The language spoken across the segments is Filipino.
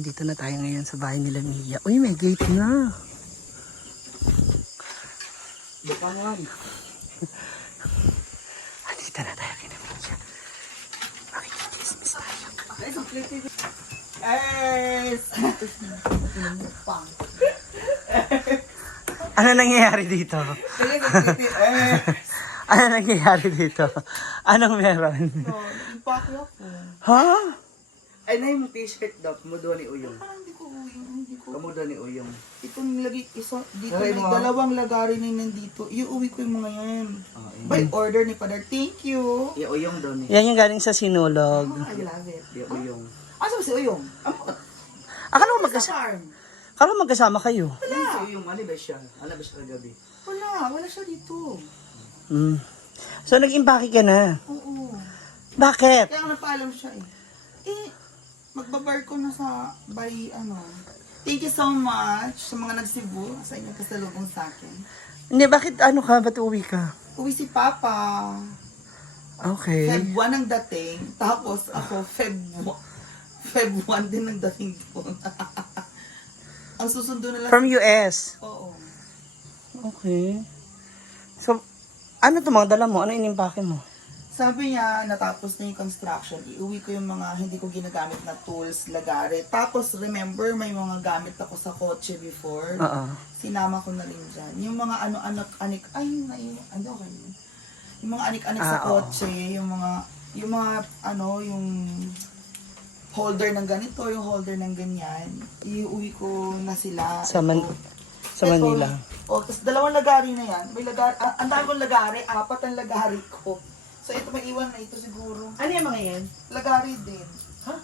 Andito na tayo ngayon sa bahay nila Mia. Uy, may gate na. Bukangan. Andito na tayo kina Mia. Makikichismis tayo. Ano nangyayari dito? Ano nangyayari dito? Anong meron? Impake ako. Ha? Ay, na yung t-shirt daw. Kumudo ni Uyong. Hindi ko uyong, hindi ko. Kumudo ni Uyong. Ito nilagay isa, dito Ay, na mo. dalawang lagari na nandito. Iuwi ko yung mga yan. By order ni Padar. Thank you. Yung Uyong daw ni. Yan yung galing sa Sinulog. I love it. Yung Uyong. Asa ba si Uyong? Akala mo Farm. magkasama kayo. Wala. Si Uyong, ano ba siya? Ano ba siya kagabi? Wala siya dito. Mm. So, nag-impake ka na. Oo. Bakit? Kaya napaalam siya eh. Magbabar ko na sa Thank you so much sa mga nagsibo sa inyong kasalubong sa akin. Hindi, bakit ano ka? Ba't uwi ka? Uwi si Papa. Okay. Feb 1 ang dating. Tapos ako, Feb 1 din ang dating doon. Ang susundo na lang. From US? Oo. Okay. So, ano to mga dala mo? Ano inimpake mo? Sabi niya, natapos na yung construction, iuwi ko yung mga hindi ko ginagamit na tools, lagari. Tapos, remember, may mga gamit ako sa kotse before. Oo. Sinama ko na rin dyan. Yung mga anik, yung mga anik-anik sa oo. kotse, yung holder ng ganito, yung holder ng ganyan, iuwi ko na sila. Sa Ito. Manila. Tapos dalawang lagari na yan. May lagari, ang dami kong lagari, 4 ang lagari ko. So ito may iwan na ito siguro. Ano yung mga yan? Lagari din. Ha?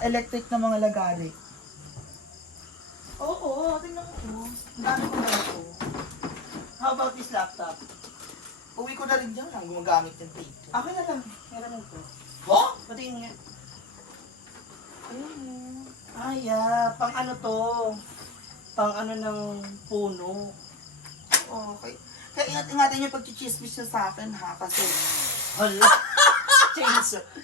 Electric na mga lagari. Oo, tingnan mo. Ang dami ko na ito. How about this laptop? Uwi ko na rin dyan. Ang gumagamit ng tape. Akin na lang. Meron mo to. Ho? Patingin nga. Ayun. Ay, pang ano to? Pang ano ng puno. Okay. Kaya ingat-ingatan yung pag-chismis niya sa akin ha. Kasi Hala.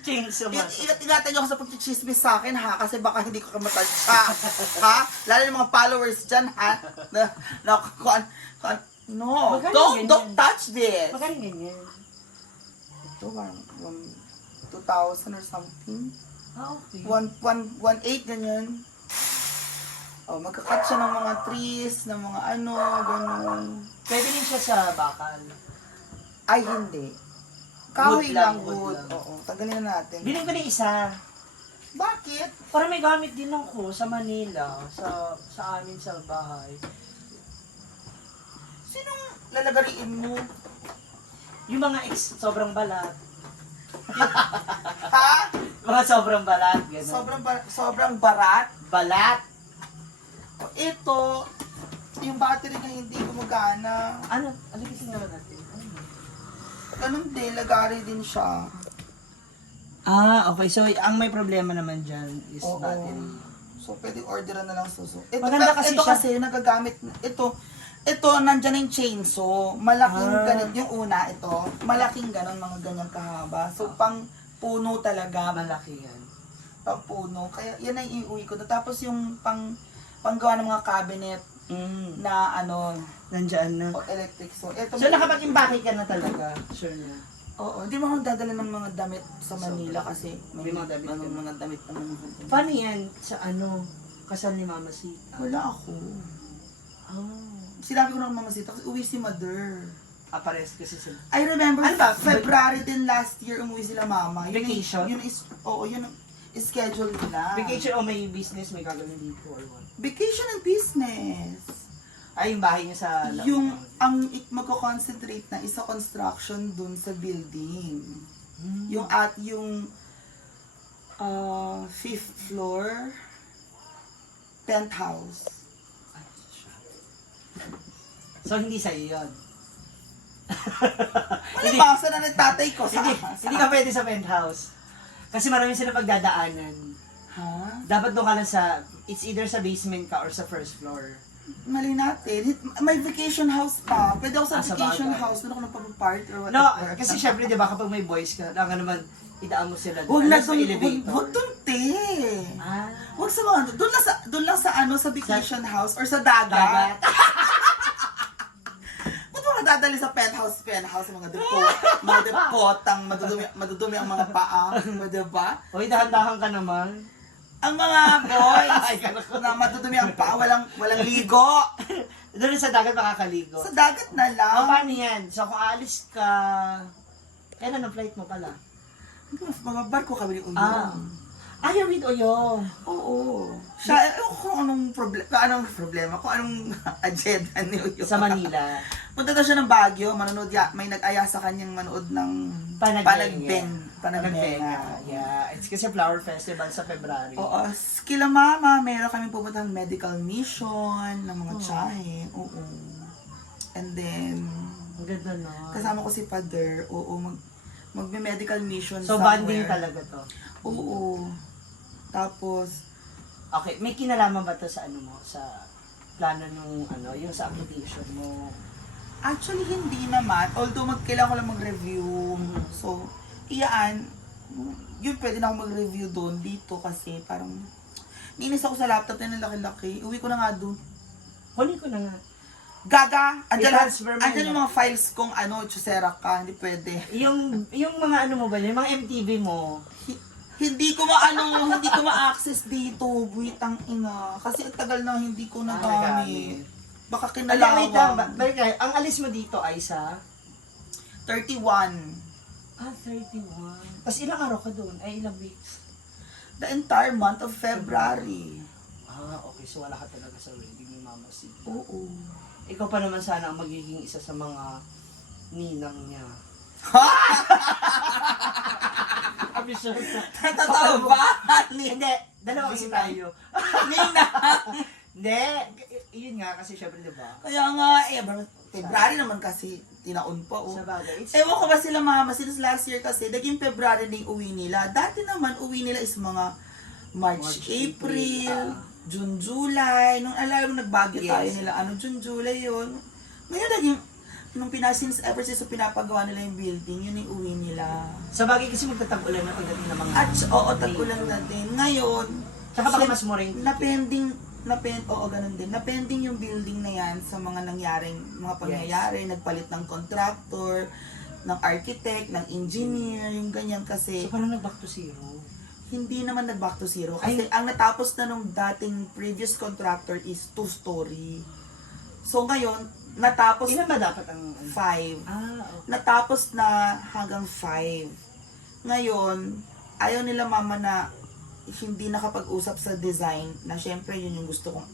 Chainsaw man. ingat-ingatan niyo ako sa pag-chismis sa akin ha. Kasi baka hindi ko kamatansya. Ha? Lalo yung mga followers dyan ha. No, Magaling don't ganyan. touch this. Magaling ganyan. Ito parang 2,000 or something. Ah, okay. 1.8 ganyan. Oh, magka-cut siya ng mga trees, ng mga ganun. Pwede rin siya sa bakal. Ay, hindi. Kahoy Wood lang, lang, wood wood. lang. Oo, tanggalin na natin. Bilhin ko na isa. Bakit? Para may gamit din ako sa Manila, sa amin sa bahay. Sinong lalagariin mo? Yung mga sobrang balat. Ha? Mga sobrang balat, gano'n. Sobrang barat? Balat? Ito, yung battery na hindi gumagana. Ano kasi nga natin? Ganun din, lagari din siya. Ah, okay. So, ang may problema naman dyan is Oo. battery. So, pwede orderan na lang suso. Ito, Maganda kasi ito siya. kasi nagagamit, ito, nandyan na yung chainsaw. Malaking ganit yung una, ito. Malaking ganon, mga ganyan kahaba. So, pang puno talaga. Malaki yan. Pang puno. Kaya, yan ang iuwi ko. Tapos yung panggawa ng mga cabinet na Nandyan na. electric. So, ito. So, nakapag-impake ka na talaga? Sure na. Oo, hindi mo ako dadala ng mga damit sa Manila kasi may mga damit ka. mga damit pa naman. Paano yan sa kasal ni Mama Sita? Wala ako. Oh. Sinabi ko ng mamasita kasi uwi si Mother. Apares kasi sila. I remember, Ano ba? February din last year umuwi sila mama. Vacation? Yun ang schedule nila. Vacation o may business, may gagawin dito or what? Vacation and business. Ay, yung bahay niya sa Yung, magko-concentrate na isa construction dun sa building. Yung 5th floor, penthouse. So, hindi sa'yo yun? Malabasa na ng tatay ko sa Hindi ka pwede sa penthouse. Kasi marami sila pagdadaanan. Ha? Dapat doon ka lang it's either sa basement ka or sa first floor. Mali natin. May vacation house pa. Pwede ako sa Sa vacation bagay. house. Doon ako nagpapapart or No, whatever. kasi syempre, di ba, kapag may boys ka, lang naman, idaan mo sila. Huwag na sa doon. elevator. Huwag doon, te. Ah, Huwag sa mga, doon lang sa ano, sa vacation house or sa dagat. Dagat. Ba't mo madadali sa penthouse, mga depotang, madudumi ang mga paa, diba? Uy, dahan-dahan ka naman. Ang mga boys na madudumi ang paa, walang ligo. Doon sa dagat makakaligo. Sa dagat na lang. Paano yan? So kung aalis ka, kailan ang flight mo pala? Mga barko kami ni Uyong. Ayaw with Uyong. Oo. Siya, ewan ko kung anong problema, kung anong agenda ni Uyong. Sa Manila. Punta daw siya ng Baguio, manonood may nag-aya sa kanyang manood ng Panagbenga. Yeah, it's kasi Flower Festival sa February. Oo. Kila mama, meron kami pupuntang medical mission ng mga tsahe. Oo. And then, Ang ganda no. kasama ko si Father. Oo, magme-medical mission So somewhere. bonding talaga to. Oo. Tapos, Okay, may kinalaman ba to sa ano mo? Sa plano nung ano, yung sa application mo? actually hindi naman. Although kailangan ko lang mag-review. So, iyaan, yun pwede na ako mag-review doon dito kasi parang niinis ako sa laptop na laki-laki. Uwi ko na nga doon. Huli ko na nga. Gaga! I-transfer mo Andyan yun. yung mga files kong Chusera ka. Hindi pwede. Yung mga ano mo ba yun? Yung mga MTV mo? Hindi ko ma-access dito. Buitang ina. Kasi ang tagal na hindi ko nagamit. Baka Wait lang, kinalawang. balik kayo. Ang alis mo dito ay sa? 31. 31. Tapos ilang araw ka doon? Ay, ilang weeks? The entire month of February. Okay. So wala ka talaga sa wedding ni Mama C. Oo. Ikaw pa naman sana ang magiging isa sa mga ninang niya. Abisyon sa... Totoo ba? Hindi, dalawa kasi tayo. Nina! Hindi, yun nga kasi syempre diba? Kaya nga, February naman kasi, tinaon pa. Oh. Sa bagay, it's... Ewan ko ba sila mama, since last year kasi, naging February na yung uwi nila. Dati naman, uwi nila is mga March, April, June, July. Nung alam mo, nagbagyo tayo nila, June, July yun. Ngayon, naging, nung since ever since pinapagawa nila yung building, yun yung uwi nila. Sa bagay kasi magtatag-ulan na pagdating ng mga... At, oo, tag-ulan na din. Ngayon, Tsaka baka mas mura yung ganun din. Napending yung building na yan sa mga mga pangyayari, nagpalit ng contractor, ng architect, ng engineer, yung ganyan kasi. So parang nag-back to zero? Hindi naman nag-back to zero. Kasi ang natapos na nung dating previous contractor is 2-story. So ngayon, natapos... Ilan ba dapat ang... 5. Okay. Natapos na hanggang 5. Ngayon, ayaw nila mama na hindi nakapag-usap sa design na syempre yun yung gusto kong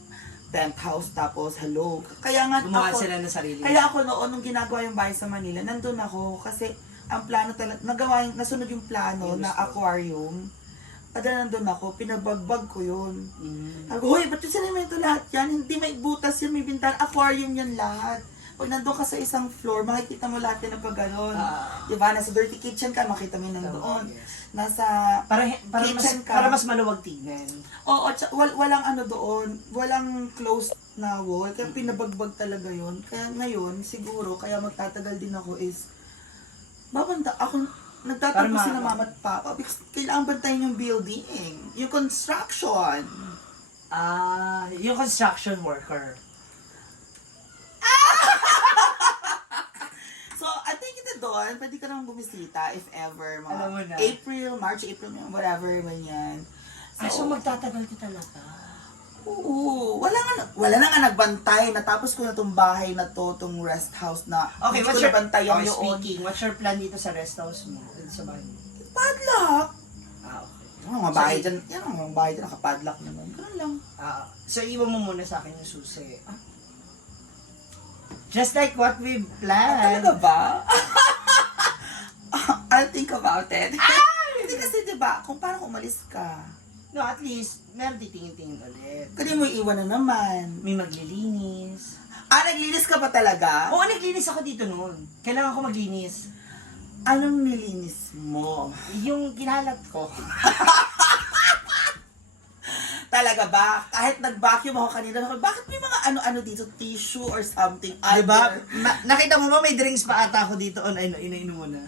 penthouse tapos hello. Kaya nga Gumawa ako, sila na sarili. kaya ako noon nung ginagawa yung bahay sa Manila, nandun ako kasi ang plano talaga, nasunod yung plano Yung na gusto. aquarium. Ada nandun ako, pinabagbag ko yun. Mm. Sabi, hoy, ba't yung sinimento lahat yan? Hindi may butas yan, may bintana, aquarium yan lahat. Pag nandun ka sa isang floor, makikita mo lahat yan na pag gano'n. Diba? Nasa dirty kitchen ka, makita mo yun nandoon. Yes. Nasa mas, kitchen ka. para mas maluwag tingnan. Oo, walang doon, walang closed na wall, kaya pinabagbag talaga yun. Kaya ngayon, siguro, kaya magtatagal din ako is, nagtatampo Para sila mama at papa because kailangan bantayan yung building, yung construction. Yung construction worker. So, I think ito doon, pwede ka naman bumisita if ever, mga Alam mo na. March, April, whatever, ganyan. So magtatagal ka talaga. Oo, wala na nga nagbantay. Natapos ko na tong bahay na to, tong rest house na Okay, hindi what's ko your... nabantayan Okay, yun. speaking, what's your plan dito sa rest house mo? Dito sa bahay mo? Padlock. Okay. Yung mga bahay dyan, mga bahay dyan, nakapadlock naman. Ganun lang. So iwan mo muna sa akin yung susi. Just like what we planned. Talaga ba? I'll think about it. Hindi kasi diba, kung parang umalis ka, No, at least, meron titingin-tingin ulit. kaya mo iwan na naman. May maglilinis. Naglinis ka pa talaga? Oo, naglinis ako dito noon. Kailangan ko maglinis. Anong nilinis mo? Yung kinalat ko. Talaga ba? Kahit nag-vacuum ako kanina, bakit may mga ano-ano dito, tissue or something? Diba? Nakita mo ba may drinks pa ata ako dito on inainom mo na.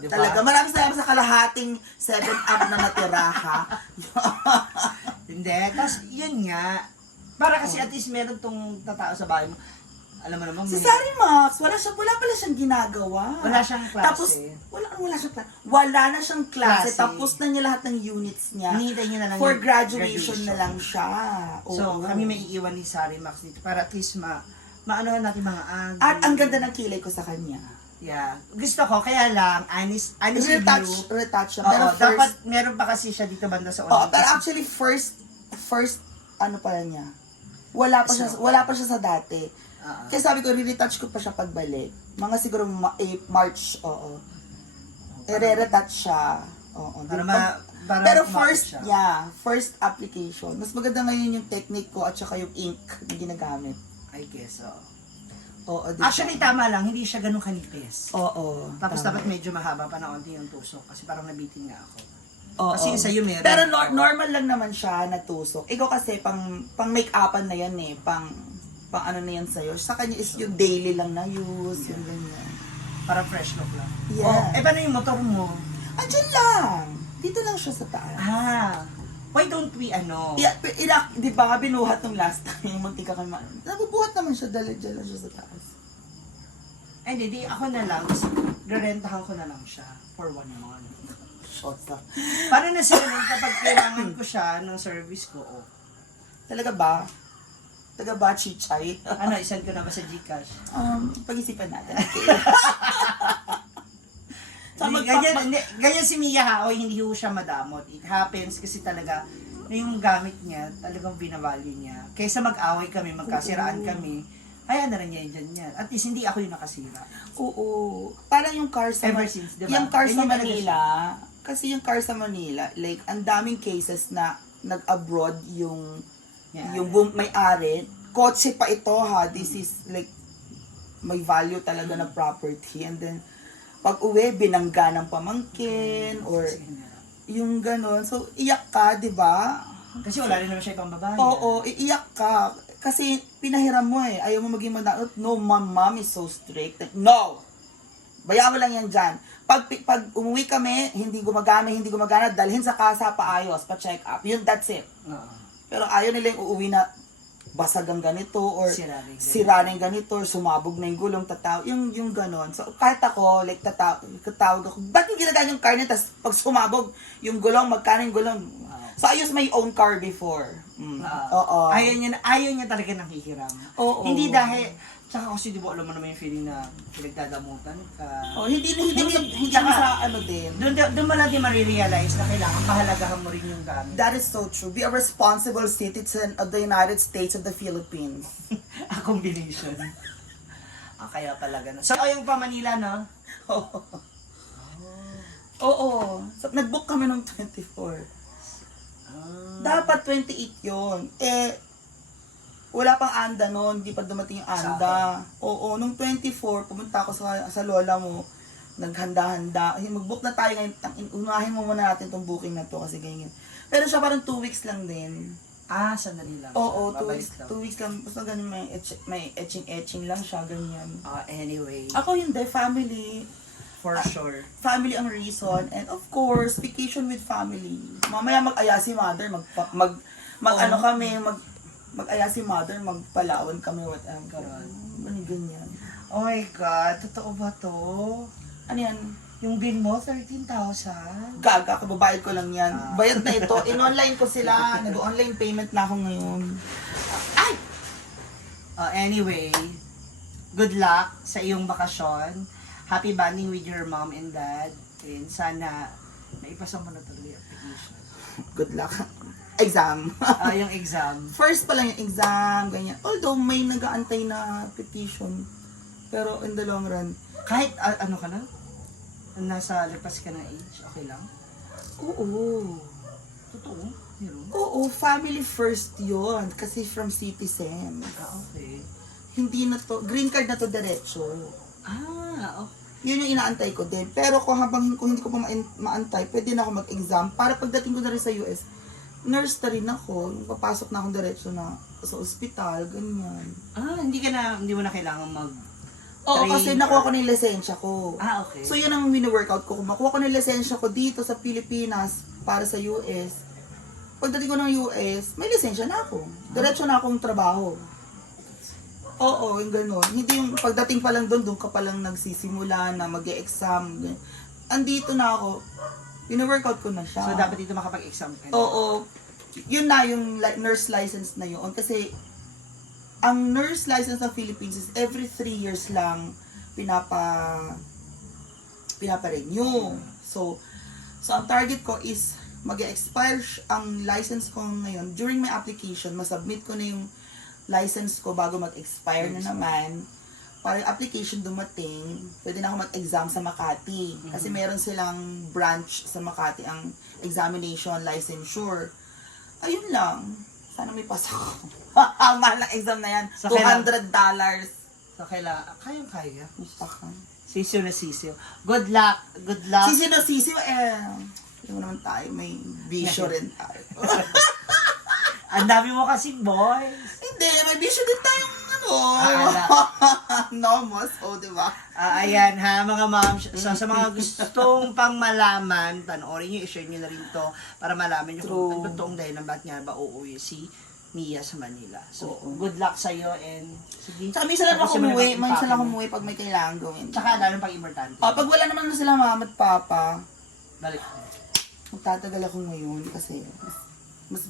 Diba? Talaga, maraming salamat sa kalahating 7 up na natira ha. Yun Hindi, tapos yun nga. Para kasi at least meron tong tatao sa bahay mo. Alam mo naman, Si Sari Max, wala pala siyang ginagawa. wala siyang klase. Tapos, wala siyang klase. Wala na siyang klase. Klase. Tapos na niya lahat ng units niya. hinihintay niya na lang For yung graduation na lang siya. So, Oo. kami may iiwan ni Sari Max dito para at least maanohan natin mga agi. At ang ganda ng kilay ko sa kanya. Yeah. Gusto ko, kaya lang, honest review. Retouch siya. Oo, Pero dapat first, meron pa kasi siya dito banda sa oh, online. pero Kasi- actually first ano pala niya. Wala pa siya sa dati. Kaya sabi ko, re-retouch ko pa siya pagbalik. Mga siguro March, oo. I-retouch siya. Oo. para para Pero kumapit first, siya. first application. Mas maganda ngayon yung technique ko at saka yung ink na ginagamit. I guess, oo. Oo, diba? Actually, tama lang, hindi siya ganun kanipis. Oo. Tapos tama. dapat medyo mahaba pa na onti yung tusok kasi parang nabitin nga ako. Oo. Kasi yung sa'yo meron. Pero normal lang naman siya na tusok. Ikaw kasi pang make-upan na yan eh. Pang ano na yan sa'yo. Sa kanya is yung daily lang na use. Yung ganyan. Parang fresh look lang. Yeah. Paano yung motor mo? Andyan lang. Dito lang siya sa taas. Why don't we Yeah, di ba, binuhat nung last time, yung muntika kay nabubuhat naman siya, dyan lang siya sa taas. Hindi, ako na lang. Rerentahan ko na lang siya for 1 month. Shota. Para na sila nun kapag kailangan ko siya ng service ko. Oh. Talaga ba? Talaga ba, Chichay? Ano, isend ko na ba sa Gcash? Pag-isipan natin. Ganyan si Mia Haoy, hindi ho siya madamot. It happens kasi talaga yung gamit niya, talagang binavalue niya. Kaysa mag-away kami, magkasiraan kami, ay ano rin niya dyan yan. At least hindi ako yung nakasira. Oo. Parang yung car sa Ever since, diba? Yung car sa Ganyan talaga Manila, kasi yung car sa Manila, like, ang daming cases na nag-abroad yung Yeah. yung may-ari. Kotse pa ito ha. This is like, may value talaga na property. And then, pag uwi, binangga ng pamangkin, or yung ganon. So, iyak ka, di ba? Kasi wala rin naman siya ibang babae. Oo, iiyak ka. Kasi pinahiram mo eh. Ayaw mo maging madamot. No, mom is so strict. No! Bayaan mo lang yan dyan. Pag umuwi kami, hindi gumagana, dalhin sa kasa, paayos, pa-check up. Yun, that's it. Pero ayaw nila yung uuwi na basag ang ganito, or sira na yung ganito, or sumabog na yung gulong, yung ganon. So, kahit ako, like, tatawag ako, ba't yung ginagaan yung car niya, tas pag sumabog, yung gulong, magkano yung gulong? So, I used my own car before. Oo. Ayaw niya talaga nanghihiram. Oo. Hindi dahil, tsaka kasi di ba alam mo naman yung feeling na pinagdadamutan ka. Oh, hindi naman sa ano din. Doon mo lang din marirealize na kailangan pahalagahan mo rin yung gamit. That is so true. Be a responsible citizen of the United States of the Philippines. A combination. Kaya pala ganun. So, yung pa Manila, no? Oo. So, nag-book kami nung 24. Dapat 28 yon. Wala pang anda noon, hindi pa dumating yung anda. Oo, nung 24, pumunta ako sa lola mo, naghanda-handa. Mag-book na tayo ngayon, unahin mo muna natin tong booking na to kasi ganyan. Pero siya parang 2 weeks lang din. Sandali lang. Oo, Babalik 2 weeks lang. Basta ganun, may etching lang siya, ganyan. Anyway, Ako hindi, family. for sure. Family ang reason. And of course, vacation with family. Mamaya mag-aya si mother, ano kami, mag-aya si mother, magpalawan kami, whatever. Ganyan. Oh my God, totoo ba to? Ano yan? Yung bill mo, 13,000? Gaga, kababayad ko lang yan. Bayad na ito. In-online ko sila. Nag-online payment na ako ngayon. Ay! Anyway, good luck sa iyong bakasyon. Happy bonding with your mom and dad. And sana naipasa mo na talaga yung application. Good luck. Exam. Yung exam. First pa lang yung exam, ganyan. Although may nag-aantay na petition. Pero in the long run, Kahit ano ka na? Nasa lipas ka ng age, okay lang? oo. Totoo? Meron? Oo, family first yon kasi from citizen. Okay. Hindi na to, green card na to diretso. Okay. Yun yung inaantay ko din. Pero kung hindi ko pa maantay, pwede na ako mag-exam. Para pagdating ko na rin sa US, nurse na rin ako. Yung papasok na akong diretso na sa ospital, ganyan. Hindi mo na kailangan Oo, kasi nakuha ko na yung lisensya ko. Okay. So yun ang mini-workout ko. Kung makuha ko na yung lisensya ko dito sa Pilipinas para sa US, pagdating ko ng US, may lisensya na ako. Diretso na akong trabaho. Oo, yung gano'n. Hindi yung pagdating pa lang doon ka pa lang nagsisimula na mag-e-exam. Andito na ako. Pino-workout ko na siya. So, dapat dito makapag-exam ka na. Oo. Yun na yung nurse license na yun. Kasi, ang nurse license ng Philippines is every 3 years lang pinapa-renew. So ang target ko is mag-expire ang license ko ngayon. During my application, masubmit ko na yung license ko bago mag-expire na naman. Para yung application dumating, pwede na ako mag-exam sa Makati. Kasi meron silang branch sa Makati, ang examination, licensure. Ayun lang. Sana may pasa ko. Ang mahal ng exam na yan. So, $200. So, kayang-kaya. Upakan. Sisiw na sisiw. Good luck. Good luck. Sisi na sisi, yung naman tayo, may bisyo rin tayo. Ang dami mo kasi, boys. Hindi, may bisyo din tayong nomos, di ba? Ayan ha, mga moms. So, sa mga gustong pang malaman, panoorin nyo, i-share nyo na rin to para malaman nyo True. kung ang totoong dahilan ba't nga ba uuwi si Mia sa Manila. So, Oo. good luck sa'yo and sige. Tsaka minsan lang ako Tapusin mo na umuwi, yung minsan lang ako pake mo. umuwi pag may kailangan gawin. Tsaka lalo pang importante. Pag wala naman na sila mama at papa, Balik ko. magtatagal ako ngayon kasi mas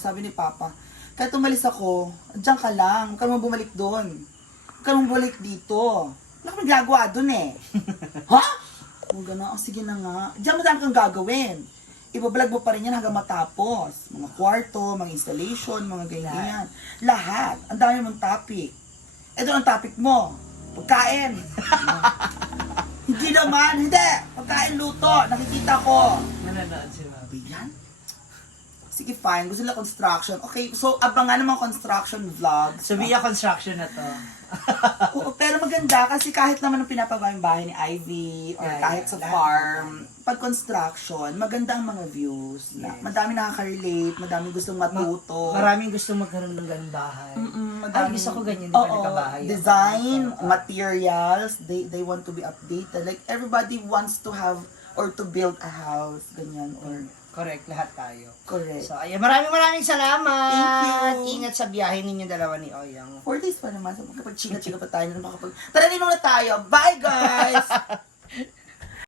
sabi ni papa, kahit umalis ako, diyan ka lang, huwag ka naman bumalik doon. Huwag ka naman bumalik dito. Wala kang gagawa doon eh. Ha? O gano'n, sige na nga. Diyan madami kang gagawin. Ibablog mo pa rin yan hanggang matapos. Mga kwarto, mga installation, mga ganyan. Lahat. Ang dami mong topic. Ito ang topic mo. Pagkain. Hindi naman, hindi. Pagkain luto, nakikita ko. Nanonood si Mami. Sabi yan? Sige, fine. Gusto nila construction. Okay, so abangan naman construction vlogs. So, Mia construction na to. Oo, pero maganda kasi kahit naman ang pinapagawa yung bahay ni Ivy or Yeah, kahit yeah. sa farm, pag construction, maganda ang mga views. Yes. Madami nakaka-relate, madami gustong matuto. Maraming gusto magkaroon ng ganung bahay. Madami, gusto ko ganyan, di pa Oo, nagkabahay. design, materials, they want to be updated. Like everybody wants to have or to build a house, ganyan or Correct, lahat tayo. correct. So, ayan, maraming salamat. Thank you. Ingat sa biyahe ninyo dalawa ni Oyang. 4 days pa naman. So, makapag-chika-chika pa tayo na makapag... Tara, ninong na tayo. Bye, guys!